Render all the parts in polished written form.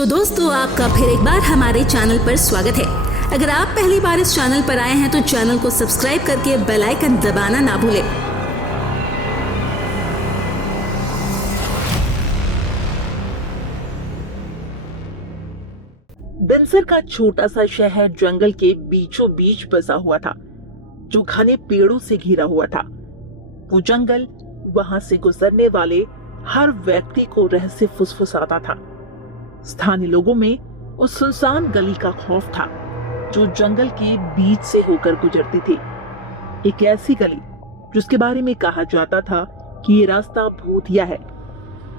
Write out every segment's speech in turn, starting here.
तो दोस्तों, आपका फिर एक बार हमारे चैनल पर स्वागत है। अगर आप पहली बार इस चैनल पर आए हैं तो चैनल को सब्सक्राइब करके बेल आइकन दबाना ना भूलें। बिनसर का छोटा सा शहर जंगल के बीचों बीच बसा हुआ था, जो घने पेड़ों से घिरा हुआ था। वो जंगल वहां से गुजरने वाले हर व्यक्ति को रहस्य फुसफुसाता था। स्थानीय लोगों में उस सुनसान गली का खौफ था, जो जंगल के बीच से होकर गुजरती थी। एक ऐसी गली जिसके बारे में कहा जाता था कि ये रास्ता भूतिया है।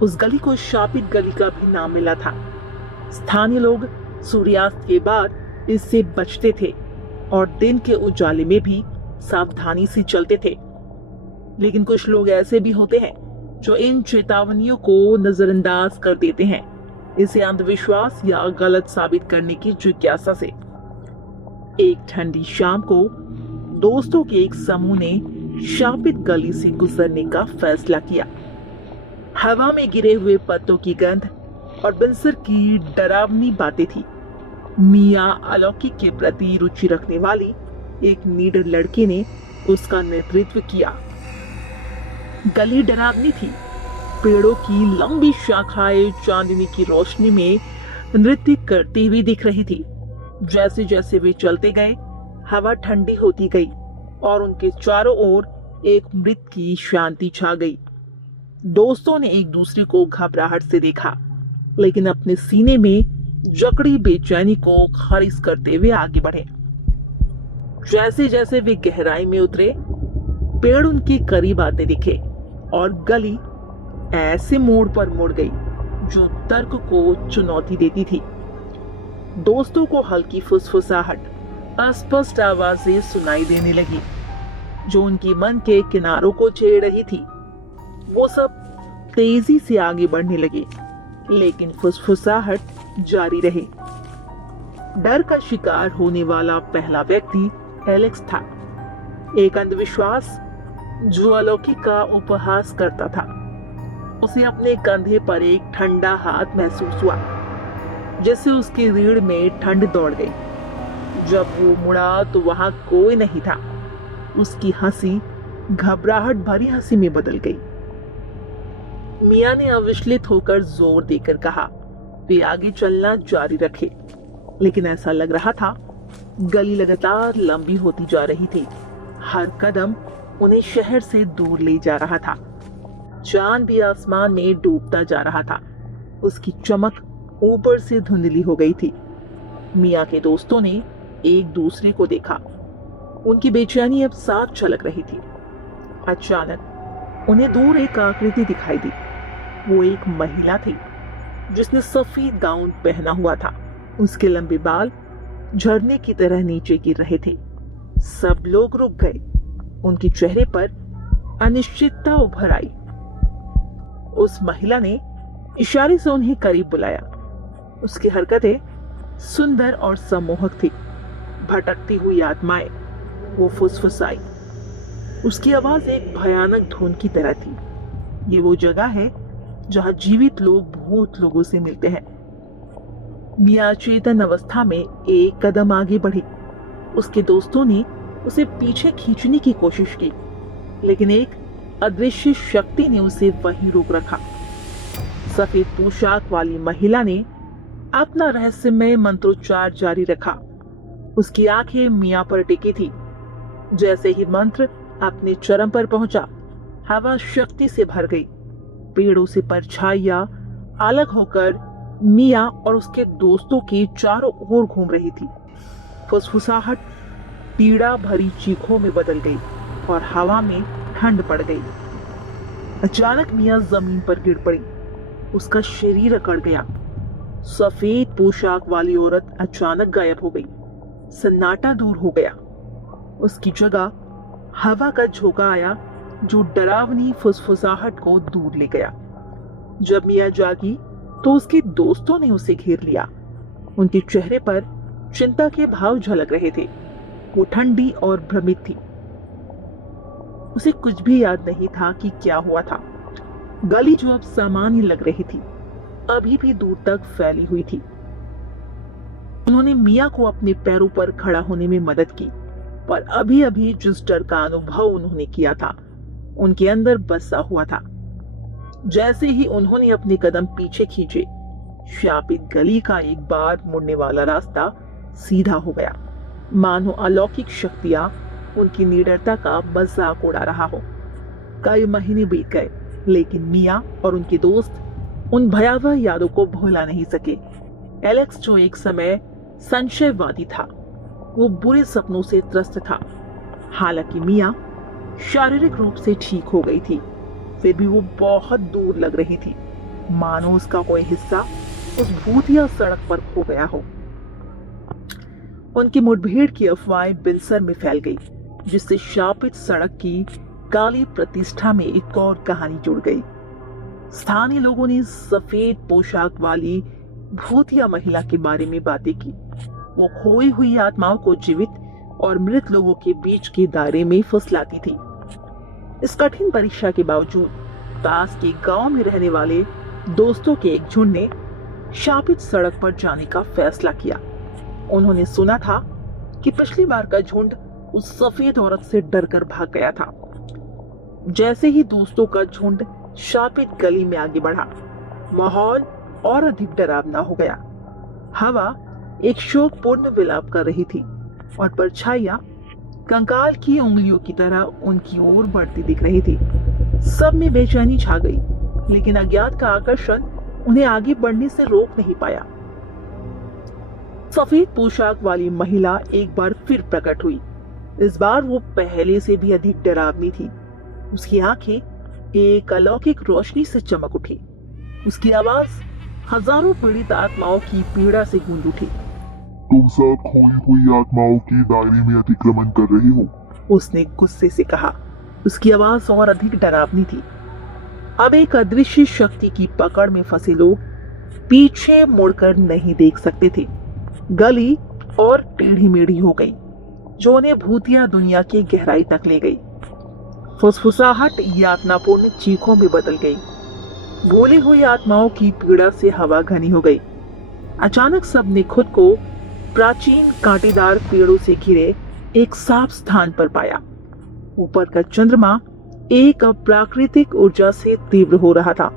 उस गली को शापित गली का भी नाम मिला था। स्थानीय लोग सूर्यास्त के बाद इससे बचते थे और दिन के उजाले में भी सावधानी से चलते थे। लेकिन कुछ लोग ऐसे भी होते हैं जो इन चेतावनियों को नजरअंदाज कर देते हैं, इसे अंधविश्वास या गलत साबित करने की जिज्ञासा से। एक ठंडी शाम को दोस्तों के एक समूह ने शापित गली से गुजरने का फैसला किया। हवा में गिरे हुए पत्तों की गंध और बिनसर की डरावनी बातें थी। मियां अलौकिक के प्रति रुचि रखने वाली एक निडर लड़के ने उसका नेतृत्व किया। गली डरावनी थी। पेड़ों की लंबी शाखाएं चांदनी की रोशनी में नृत्य करती हुई दिख रही थी। जैसे जैसे वे चलते गए, हवा ठंडी होती गई और उनके चारों ओर एक मृत की शांति छा गई। दोस्तों ने एक दूसरे को घबराहट से देखा, लेकिन अपने सीने में जकड़ी बेचैनी को खारिज करते हुए आगे बढ़े। जैसे जैसे वे गहराई में उतरे, पेड़ उनके करीब आते दिखे और गली ऐसे मोड़ पर मुड़ गई जो तर्क को चुनौती देती थी। दोस्तों को हल्की फुसफुसाहट, अस्पष्ट आवाजें सुनाई देने लगी जो उनकी मन के किनारों को छेड़ रही थी। वो सब तेजी से आगे बढ़ने लगे, लेकिन फुसफुसाहट जारी रही। डर का शिकार होने वाला पहला व्यक्ति एलेक्स था, एक अंधविश्वास जो अलौकिक का उपहास करता था। उसे अपने कंधे पर एक ठंडा हाथ महसूस हुआ, जैसे उसकी रीढ़ में ठंड दौड़ गई। जब वो मुड़ा तो वहां कोई नहीं था। उसकी हंसी घबराहट भरी हंसी में बदल गई। मियां ने अविचलित होकर जोर देकर कहा, वे आगे चलना जारी रखे। लेकिन ऐसा लग रहा था गली लगातार लंबी होती जा रही थी। हर कदम उन्हें शहर से दूर ले जा रहा था। चांद भी आसमान में डूबता जा रहा था। उसकी चमक ऊपर से धुंधली हो गई थी। मियां के दोस्तों ने एक दूसरे को देखा। उनकी बेचैनी अब साफ झलक रही थी। अचानक उन्हें दूर एक आकृति दिखाई दी। वो एक महिला थी जिसने सफेद गाउन पहना हुआ था। उसके लंबे बाल झरने की तरह नीचे गिर रहे थे। सब लोग रुक गए। उनके चेहरे पर अनिश्चितता उभर आई। उस महिला ने इशारे से उन्हें करीब बुलाया। उसकी हरकतें सुंदर और सम्मोहक थी। भटकती हुई आत्माएं, वो फुसफुसाई। उसकी आवाज एक भयानक धुन की तरह थी। ये वो जगह है जहां जीवित लोग भूत लोगों से मिलते हैं। मियां चेतन अवस्था में एक कदम आगे बढ़ी। उसके दोस्तों ने उसे पीछे खींचने की कोशिश की, लेकिन एक अदृश्य शक्ति ने उसे वहीं रोक रखा। सफेद पोशाक वाली महिला ने अपना रहस्यमय मंत्रोच्चार जारी रखा। उसकी आंखें मियां पर टिकी थी। जैसे ही मंत्र अपने चरम पर पहुंचा, हवा शक्ति से भर गई। पेड़ों से परछाइयां अलग होकर मियां और उसके दोस्तों के चारों ओर घूम रही थी। फुसफुसाहट पीड़ा भरी चीखों में बदल गई और हवा में ठंड पड़ गई। अचानक मियां जमीन पर गिर पड़ी। उसका शरीर अकड़ गया। सफेद पोशाक वाली औरत अचानक गायब हो गई। सन्नाटा दूर हो गया। उसकी जगह हवा का झोंका आया जो डरावनी फुसफुसाहट को दूर ले गया। जब मियां जागी तो उसके दोस्तों ने उसे घेर लिया। उनके चेहरे पर चिंता के भाव झलक रहे थे। वो ठंडी और भ्रमित थी। उसे कुछ भी याद नहीं था कि क्या हुआ था। गली जो अब सामान्य लग रही थी, अभी भी दूर तक फैली हुई थी। उन्होंने मिया को अपने पैरों पर खड़ा होने में मदद की, पर अभी अभी जिस डर का अनुभव उन्होंने किया था उनके अंदर बसा हुआ था। जैसे ही उन्होंने अपने कदम पीछे खींचे, शापित गली का एक बार मुड़ने वाला रास्ता सीधा हो गया, मानो अलौकिक शक्तियां उनकी निडरता का मजाक उड़ा रहा हो। कई महीने बीत गए, लेकिन मिया और उनके दोस्त उन भयावह यादों को भुला नहीं सके। एलेक्स, जो एक समय संशयवादी था, वो बुरे सपनों से त्रस्त था। हालांकि मिया शारीरिक रूप से ठीक हो गई थी, फिर भी वो बहुत दूर लग रही थी, मानो उसका कोई हिस्सा उस भूतिया सड़क पर खो गया हो। उनकी मुठभेड़ की अफवाहें बिलसर में फैल गई, जिससे शापित सड़क की काली प्रतिष्ठा में एक और कहानी जुड़ गई। स्थानीय लोगों ने सफेद पोशाक वाली भूतिया महिला के बारे में बातें की। वो खोई हुई आत्माओं को जीवित और मृत लोगों के बीच के दायरे में फुसलाती थी। इस कठिन परीक्षा के बावजूद पास के गांव में रहने वाले दोस्तों के एक झुंड ने शापित सड़क पर जाने का फैसला किया। उन्होंने सुना था कि पिछली बार का झुंड उस सफेद औरत से डरकर भाग गया था। जैसे ही दोस्तों का झुंड शापित गली में आगे बढ़ा, माहौल और अधिक डरावना हो गया। हवा एक शोकपूर्ण विलाप कर रही थी और परछाइयां कंकाल की उंगलियों की तरह उनकी ओर बढ़ती दिख रही थी। सब में बेचैनी छा गई, लेकिन अज्ञात का आकर्षण उन्हें आगे बढ़ने से रोक नहीं पाया। सफेद पोशाक वाली महिला एक बार फिर प्रकट हुई। इस बार वो पहले से भी अधिक डरावनी थी। उसकी आंखें एक अलौकिक रोशनी से चमक उठी। उसकी आवाज हजारों पीड़ित आत्माओं की पीड़ा से गूंज उठी। तुम सब खोई हुई आत्माओं के दायरे में अतिक्रमण कर रहे हो, उसने गुस्से से कहा। उसकी आवाज और अधिक डरावनी थी। अब एक अदृश्य शक्ति की पकड़ में फंसे लोग पीछे मुड़कर नहीं देख सकते थे। गली और टेढ़ी मेढ़ी हो गई, जो उन्हें भूतिया दुनिया की गहराई तक ले गई। फुसफुसाहट यातनापूर्ण चीखों में बदल गई। भूली हुई आत्माओं की पीड़ा से हवा घनी हो गई। अचानक सबने खुद को प्राचीन कांटेदार पेड़ों से घिरे एक साफ स्थान पर पाया। ऊपर का चंद्रमा एक अप्राकृतिक ऊर्जा से तीव्र हो रहा था।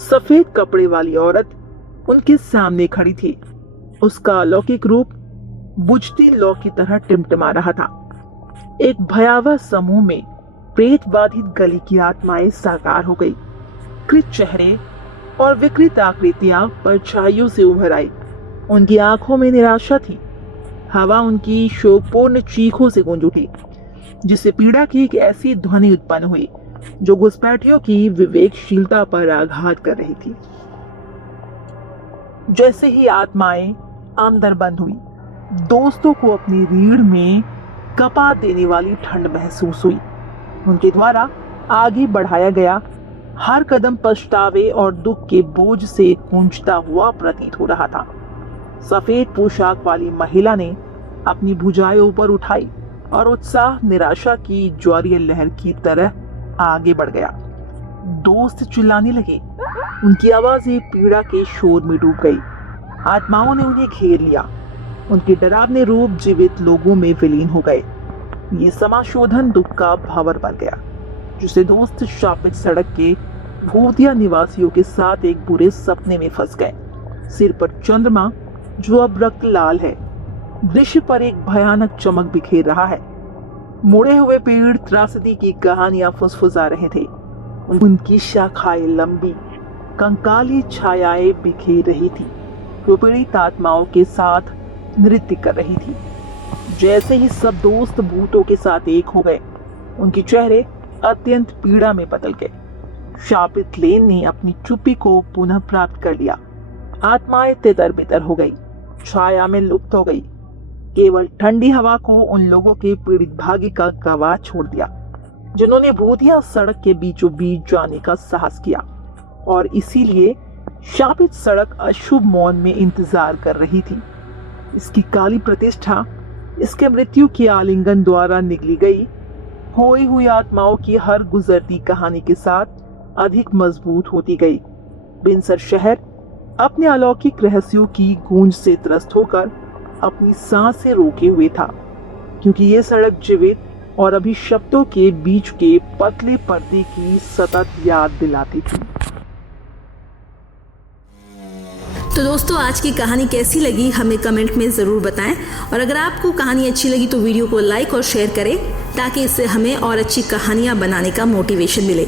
सफेद कपड़े वाली औरत उनके सामने खड़ी थी। उसका अलौकिक रूप बुझती लौ की तरह टिमटिमा रहा था। एक भयावह समूह में प्रेत बाधित गली की आत्माएं साकार हो गई। कृत चेहरे और विकृत आकृतियां परछाइयों से उभर आई। उनकी आंखों में निराशा थी। हवा उनकी शोकपूर्ण चीखों से गूंज उठी, जिससे पीड़ा की एक ऐसी ध्वनि उत्पन्न हुई जो घुसपैठियों की विवेकशीलता पर आघात कर रही थी। जैसे ही आत्माएं अंदर बंद हुई, दोस्तों को अपनी रीढ़ में कपा देने वाली ठंड महसूस हुई। उनके द्वारा आगे बढ़ाया गया हर कदम पछतावे और दुख के बोझ से गूंजता हुआ प्रतीत हो रहा था। सफेद पोशाक वाली महिला ने अपनी भुजाएं ऊपर उठाई और उत्साह निराशा की ज्वारीय लहर की तरह आगे बढ़ गया। दोस्त चिल्लाने लगे। उनकी आवाजें पीड़ा के शोर में डूब गई। आत्माओं ने उन्हें घेर लिया। उनके डरावने रूप जीवित लोगों में विलीन हो गए। ये समाशोधन दुख का भावर बन गया, जिसे दोस्त शापित सड़क के भूतिया निवासियों के साथ एक बुरे सपने में फंस गए। सिर पर चंद्रमा, जो अब रक्त लाल है, दृश्य पर एक भयानक चमक बिखेर रहा है। मुड़े हुए पेड़ त्रासदी की कहानियां फुसफुसा रहे थे। उनकी शाखाएं लंबी कंकाली छायाएं बिखेर रही थी, जो पीड़ित आत्माओं के साथ नृत्य कर रही थी। जैसे ही सब दोस्त भूतों के साथ एक हो गए, उनके चेहरे अत्यंत पीड़ा में बदल गए। शापित लेन ने अपनी चुप्पी को पुनः प्राप्त कर लिया। आत्माएं तितर बितर हो गई, छाया में लुप्त हो गई। केवल ठंडी हवा को उन लोगों के पीड़ित भाग्य का गवाह छोड़ दिया, जिन्होंने भूतिया सड़क के बीचों बीच जाने का साहस किया। और इसीलिए शापित सड़क अशुभ मौन में इंतजार कर रही थी। इसकी काली प्रतिष्ठा इसके मृत्यु के आलिंगन द्वारा निगली गई खोई हुई आत्माओं की हर गुजरती कहानी के साथ अधिक मजबूत होती गई। बिनसर शहर अपने अलौकिक रहस्यों की गूंज से त्रस्त होकर अपनी सांसें रोके हुए था, क्योंकि ये सड़क जीवित और अभिशप्तों के बीच के पतले पर्दे की सतत याद दिलाती थी। तो दोस्तों, आज की कहानी कैसी लगी हमें कमेंट में ज़रूर बताएं, और अगर आपको कहानी अच्छी लगी तो वीडियो को लाइक और शेयर करें ताकि इससे हमें और अच्छी कहानियां बनाने का मोटिवेशन मिले।